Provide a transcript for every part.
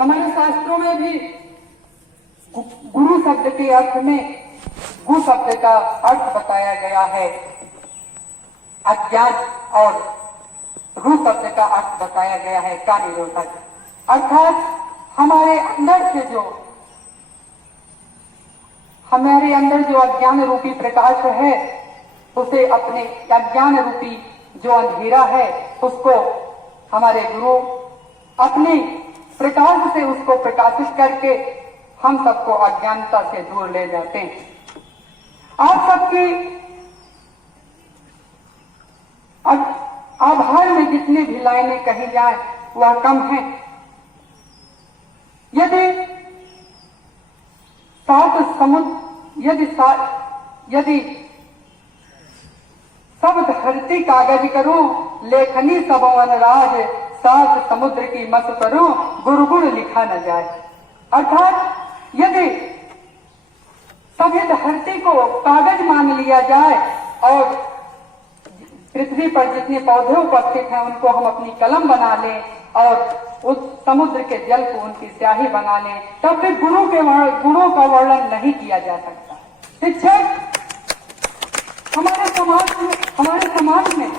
हमारे शास्त्रों में भी गुरु शब्द के अर्थ में गु शब्द का अर्थ बताया गया है, अज्ञान, और रु शब्द का अर्थ बताया गया है कानिरोधक। अर्थात हमारे अंदर जो अज्ञान रूपी प्रकाश है, उसे अपने अज्ञान रूपी जो अंधेरा है उसको हमारे गुरु अपने प्रकाश से उसको प्रकाशित करके हम सबको अज्ञानता से दूर ले जाते हैं। आप सबकी आभार में जितनी भी लाइनें कही जाए वह कम है। यदि सब धरती कागज करूं, लेखनी सब वनराज, सात समुद्र की मत करूं, गुरु गुण लिखा न जाए। अर्थात यदि सभी धरती को कागज मान लिया जाए और पृथ्वी पर जितने पौधे उपस्थित हैं उनको हम अपनी कलम बना लें और उस समुद्र के जल को उनकी स्याही बना लें, तब भी गुणों का वर्णन नहीं किया जा सकता। शिक्षक हमारे समाज में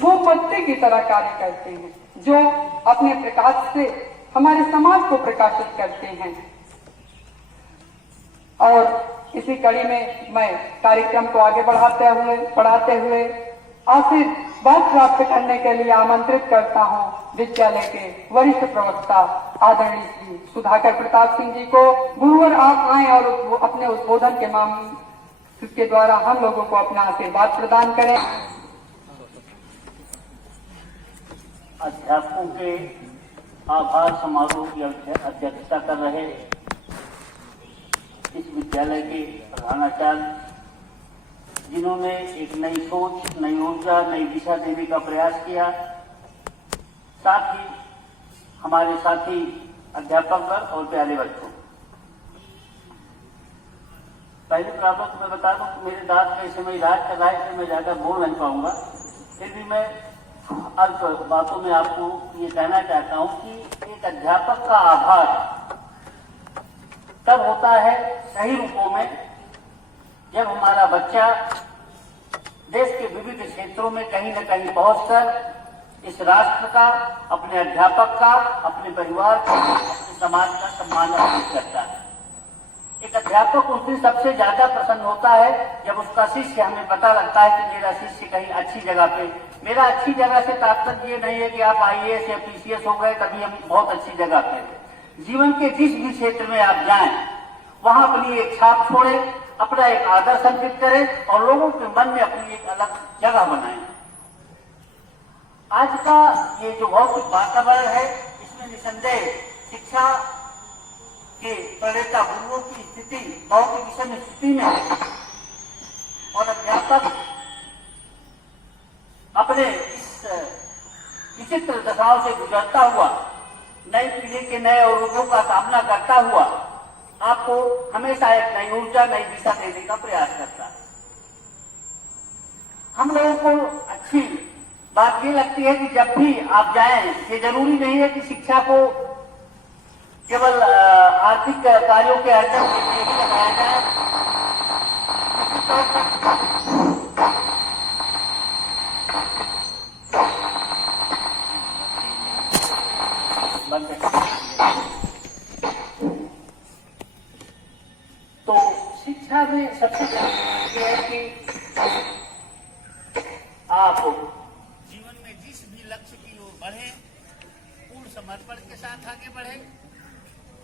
वो पत्ते की तरह कार्य करते हैं जो अपने प्रकाश से हमारे समाज को प्रकाशित करते हैं। और इसी कड़ी में मैं कार्यक्रम को आगे बढ़ाते हुए आशीर्वाद प्राप्त करने के लिए आमंत्रित करता हूं विद्यालय के वरिष्ठ प्रवक्ता आदरणीय श्री सुधाकर प्रताप सिंह जी को। गुरुवर आप आए और अपने उद्बोधन के द्वारा हम लोगों को अपना आशीर्वाद प्रदान करें। अध्यापकों के आभार समारोह की अध्यक्षता कर रहे इस विद्यालय के प्रधानाचार्य, जिन्होंने एक नई सोच, नई ऊर्जा, नई दिशा देने का प्रयास किया, साथ ही हमारे साथी अध्यापक और प्यारे बच्चों। पहले प्रारंभ में बता दूं कि मेरे दांत का इस समय इलाज कर रहा है, इसलिए मैं ज्यादा बोल नहीं पाऊंगा। फिर भी मैं अल्प बातों में आपको ये कहना चाहता हूं कि एक अध्यापक का आभार तब होता है सही रूपों में जब हमारा बच्चा देश के विविध क्षेत्रों में कहीं न कहीं पहुंचकर इस राष्ट्र का, अपने अध्यापक का, अपने परिवार का, अपने समाज का सम्मान अर्जित करता है। एक अध्यापक उस दिन सबसे ज्यादा प्रसन्न होता है जब उसका शिष्य, हमें पता लगता है कि मेरा शिष्य कहीं अच्छी जगह पे, मेरा अच्छी जगह से तात्पर्य ये नहीं है कि आप IAS या PCS हो गए तभी हम बहुत अच्छी जगह पे। जीवन के जिस भी क्षेत्र में आप जाएं वहां अपनी एक छाप छोड़े, अपना एक आदर्श अंकित करें और लोगों के मन में अपनी एक अलग जगह बनाएं। आज का ये जो भौतिक वातावरण है इसमें निसंदेह शिक्षा के प्रणेता गुरुओं की स्थिति बहुत ही विषम स्थिति में है और अध्यापक अपने इस विचित्र दशाओं से गुजरता हुआ नई पीढ़ी के नए अवरोधों का सामना करता हुआ आपको हमेशा एक नई ऊर्जा, नई दिशा देने का प्रयास करता है। हम लोगों को अच्छी बात ये लगती है कि जब भी आप जाएं, ये जरूरी नहीं है कि शिक्षा को केवल आर्थिक कार्यों के अर्जन के लिए ही लगाया जाए। तो शिक्षा में सबसे जरूरी है कि आप जीवन में जिस भी लक्ष्य की ओर बढ़े, पूर्ण समर्पण के साथ आगे बढ़े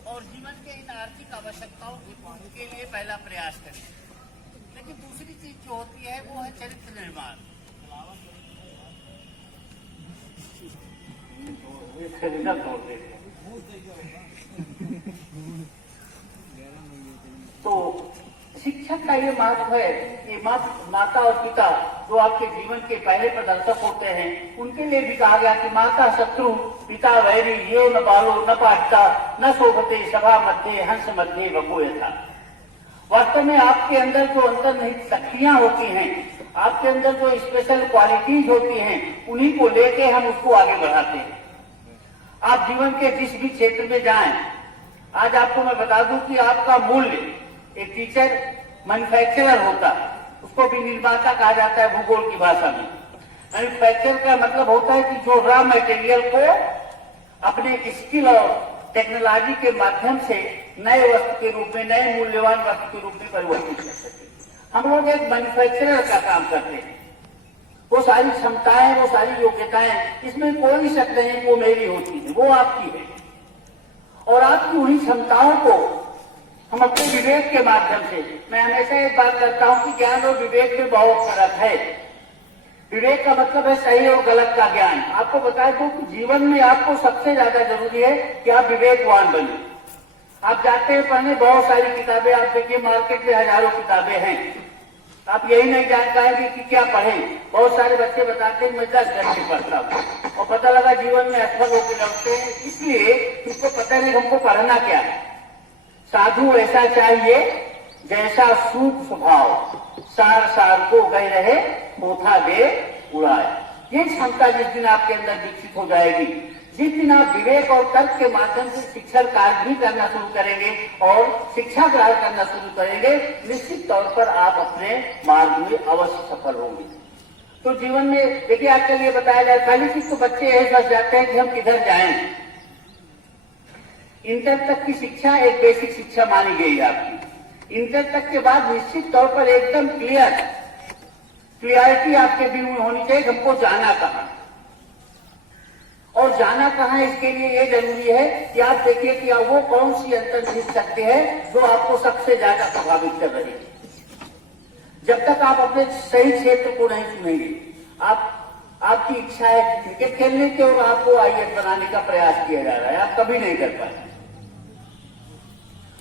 और जीवन के इन आर्थिक आवश्यकताओं की पूर्ति के लिए पहला प्रयास करें। लेकिन दूसरी चीज जो होती है वो है चरित्र निर्माण। तो शिक्षक का ये महत्व है कि माता और पिता जो आपके जीवन के पहले प्रदर्शक होते हैं, उनके लिए भी कहा गया कि माता शत्रु पिता वैरी, ये न बालो न पाठता न शोभते सभा मध्य हंस मध्य बकोय था। वास्तव में आपके अंदर जो अंतर्निहित शक्तियां होती हैं, आपके अंदर जो स्पेशल क्वालिटीज होती हैं, उन्हीं को लेके हम उसको आगे बढ़ाते हैं। आप जीवन के जिस भी क्षेत्र में जाएं, आज आपको मैं बता दूं कि आपका मूल्य, एक टीचर मैन्युफैक्चरर होता है, उसको भी निर्माता कहा जाता है भूगोल की भाषा में। मैन्युफैक्चर का मतलब होता है कि जो रॉ मटेरियल को अपने स्किल और टेक्नोलॉजी के माध्यम से नए वस्तु के रूप में, नए मूल्यवान वस्तु के रूप में परिवर्तित कर सके। हम लोग एक मैन्युफैक्चरर का काम करते हैं। वो सारी क्षमताएं, वो सारी योग्यताएं, इसमें कोई शक नहीं वो मेरी होती है, वो आपकी है। और आपकी उन्हीं क्षमताओं को हम अपने विवेक के माध्यम से, मैं हमेशा एक बात करता हूं कि ज्ञान और विवेक में बहुत फर्क है। विवेक का मतलब है सही और गलत का ज्ञान। आपको बता दूं कि जीवन में आपको सबसे ज्यादा जरूरी है कि आप विवेकवान बने। आप जाते हैं पढ़ने, बहुत सारी किताबें, आप देखिए मार्केट में हजारों किताबें हैं, आप यही नहीं जान पाएंगे कि क्या पढ़ें। बहुत सारे बच्चे बताते हैं मैं 10 घंटे पढ़ता हूँ और पता लगा जीवन में असफल होकर लौटते हैं, इसलिए उसको पता नहीं हमको पढ़ना क्या है। साधु ऐसा चाहिए जैसा सूप स्वभाव, सार सार को गए रहे, पोथा दे उड़ाए। ये क्षमता जिस दिन आपके अंदर विकसित हो जाएगी, जिस दिन आप विवेक और तर्क के माध्यम से शिक्षण कार्य भी करना शुरू करेंगे और शिक्षा ग्रहण करना शुरू करेंगे, निश्चित तौर पर आप अपने मार्ग में अवश्य सफल होंगे। तो जीवन में देखिए आजकल ये बताया जाए, पहली चीज तो बच्चे यही फंस जाते हैं कि हम किधर जाएं। इंटर तक की शिक्षा एक बेसिक शिक्षा मानी गई है आपकी। इंटर तक के बाद निश्चित तौर पर एकदम क्लियरिटी आपके भी होनी चाहिए, हमको जाना कहाँ और जाना कहाँ। इसके लिए ये जरूरी है कि आप देखिए कि वो कौन सी अंतर्निहित शक्ति है जो आपको सबसे ज्यादा प्रभावित कर रही है। जब तक आप अपने सही क्षेत्र को नहीं चुनेंगे, आपकी इच्छा है क्रिकेट खेलने की और आपको आईएएस बनाने का प्रयास किया जा रहा है, आप कभी नहीं कर पाए।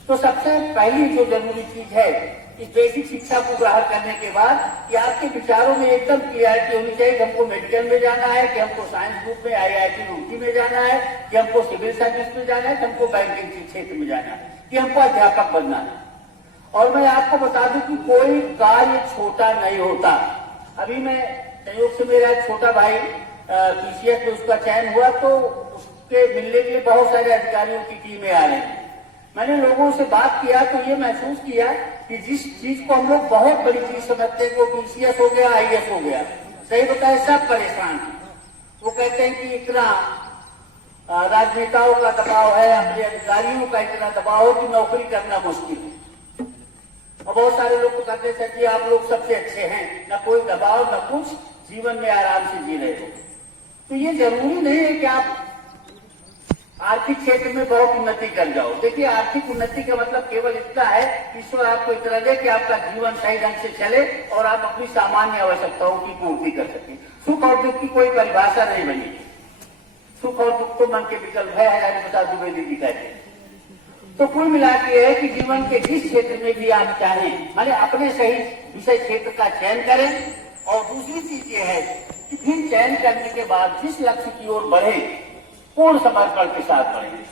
तो सबसे पहली जो जरूरी चीज है इस बेसिक शिक्षा को ग्रहण करने के बाद कि आपके विचारों में एकदम क्लियरिटी होनी चाहिए कि हमको मेडिकल में जाना है, कि हमको साइंस ग्रुप में IIT रुड़की में जाना है, कि हमको सिविल सर्विस में जाना है, कि हमको बैंकिंग के क्षेत्र में जाना है, कि हमको अध्यापक बनना है। और मैं आपको बता दूं कि कोई कार्य छोटा नहीं होता। अभी मैं संयोग से मेरा एक छोटा भाई PCS में उसका चयन हुआ, तो उसके मिलने के लिए बहुत सारे अधिकारियों की टीमें आ रही हैं। मैंने लोगों से बात किया तो ये महसूस किया कि जिस चीज को हम लोग बहुत बड़ी चीज समझते हैं, वो PCS हो गया, IAS हो गया, सही बताए सब परेशान हैं। वो कहते हैं कि इतना राजनेताओं का दबाव है, अपने अधिकारियों का इतना दबाव है कि नौकरी करना मुश्किल है। और बहुत सारे लोग तो कहते हैं कि आप लोग सबसे अच्छे हैं, न कोई दबाव न कुछ, जीवन में आराम से जी रहे हो। तो ये जरूरी नहीं है कि आप आर्थिक क्षेत्र में बहुत उन्नति कर जाओ। देखिए आर्थिक उन्नति का मतलब केवल इतना है कि ईश्वर आपको इतना दे कि आपका जीवन सही ढंग से चले और आप अपनी सामान्य आवश्यकताओं की पूर्ति कर सकें। सुख और दुख की कोई परिभाषा नहीं बनी। सुख और दुख तो मन के विकल्प है, हजारी प्रसाद द्विवेदी जी कहते हैं। तो कुल मिला के है कि जीवन के जिस क्षेत्र में भी आप चाहें, माने अपने सही विषय क्षेत्र का चयन करें। और दूसरी चीज ये है कि फिर चयन करने के बाद जिस लक्ष्य की ओर बढ़े, पूर्ण समर्पण के साथ बढ़ेंगे।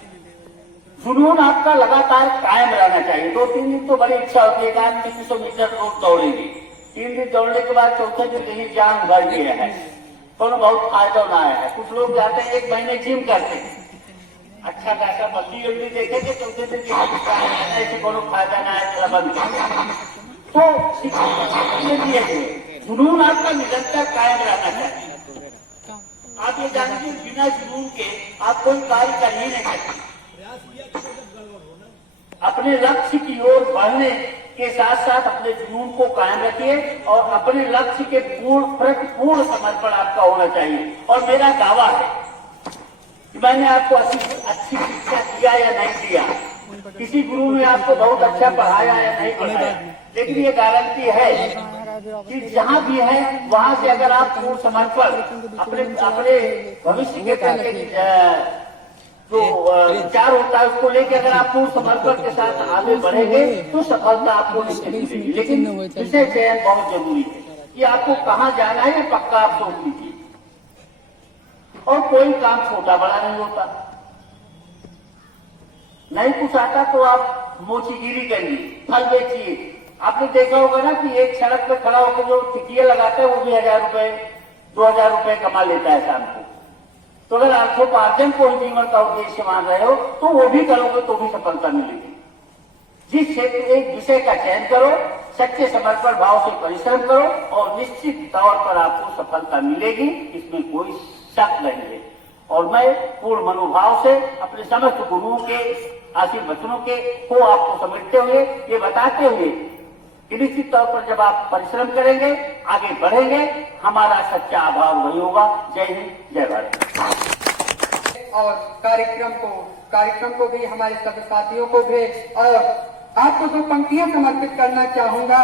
जुनून आपका लगातार कायम रहना चाहिए। 2-3 दिन तो बड़ी इच्छा होती है, 100 मीटर रोज दौड़ेंगे, 3 दिन दौड़ने के बाद चौथे दिन कहीं जान भर गया है, तो बहुत फायदा ना आया है। कुछ लोग जाते हैं 1 महीने जिम करते हैं, अच्छा खासा बल्दी जल्दी देखेंगे, चौथे दिन ऐसे कोनो फायदा ना आया, बंद तो जुनून आपका निरंतर कायम रहना चाहिए। आप ये जानते हैं बिना जुनून के आप कोई कार्य कर ही नहीं सकते। अपने लक्ष्य की ओर बढ़ने के साथ साथ अपने जुनून को कायम रखिए और अपने लक्ष्य के पूर्ण समर्पण आपका होना चाहिए। और मेरा दावा है कि मैंने आपको अच्छी शिक्षा दिया या नहीं दिया, किसी गुरु ने आपको बहुत अच्छा पढ़ाया या नहीं पढ़ाया, लेकिन ये गारंटी है कि जहाँ भी है वहां से अगर आप पूर्ण समर्पण अपने भविष्य के जो विचार होता है उसको लेके अगर आप पूर्ण समर्पण के साथ आगे बढ़ेंगे तो सफलता आपको निश्चित मिलेगी। लेकिन विषय चयन बहुत जरूरी है कि आपको कहाँ जाना है, ये पक्का आप सोच लीजिए। और कोई काम छोटा बड़ा नहीं होता। नहीं कुछ आता तो आप मोचीगिरी करिए, फल बेचिए। आपने देखा होगा ना कि एक सड़क पे खड़ा होकर जो टिकिया लगाता है वो भी 1000 रुपए 2000 रुपए कमा लेता है शाम को। तो अगर अर्थोपार्जन को ही जीवन का उद्देश्य मान रहे हो तो वो भी करोगे तो भी सफलता मिलेगी। जिस क्षेत्र एक विषय का चयन करो, सच्चे समर्पण भाव से परिश्रम करो और निश्चित तौर पर आपको सफलता मिलेगी, इसमें कोई शक नहीं है। और मैं पूर्ण मनोभाव से अपने समस्त गुरुओं के आशीर्वचनों के को आपको समेटते हुए ये बताते हुए कि निश्चित तौर पर जब आप परिश्रम करेंगे, आगे बढ़ेंगे, हमारा सच्चा आभार वही होगा। जय हिंद, जय भारत। और कार्यक्रम को भी हमारे सभी साथियों को भी, और आपको दो पंक्तियां समर्पित करना चाहूंगा।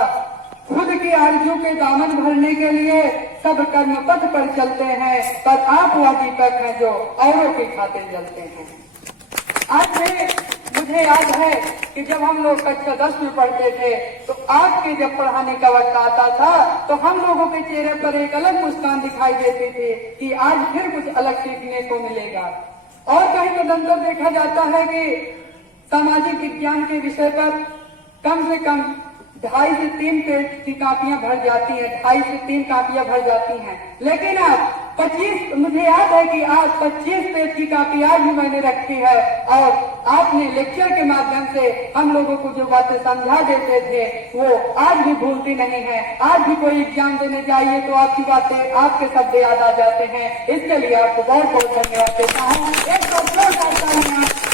खुद की आरजू के दामन भरने के लिए सब कर्म पथ पर चलते हैं, पर आप वह दीपक हैं जो औरों की खातिर जलते हैं। आज भी मुझे याद है कि जब हम लोग कक्षा 10 में पढ़ते थे तो आपके जब पढ़ाने का वक्त आता था तो हम लोगों के चेहरे पर एक अलग मुस्कान दिखाई देती थी कि आज फिर कुछ अलग सीखने को मिलेगा। और कहीं तदंतर देखा जाता है कि सामाजिक विज्ञान के विषय पर कम से कम 2.5 से 3 पेज की कापियां भर जाती हैं, 2.5 से 3 कापियां भर जाती हैं। लेकिन अब 25, मुझे याद है कि आज 25 पेज की कापी आज भी मैंने रखी है, और आपने लेक्चर के माध्यम से हम लोगों को जो बातें समझा देते थे वो आज भी भूलती नहीं है। आज भी कोई एग्जाम देने जाइए तो आपकी बातें, आपके शब्द याद आ जाते हैं। इसके लिए आपको बहुत बहुत धन्यवाद देता हूँ। एक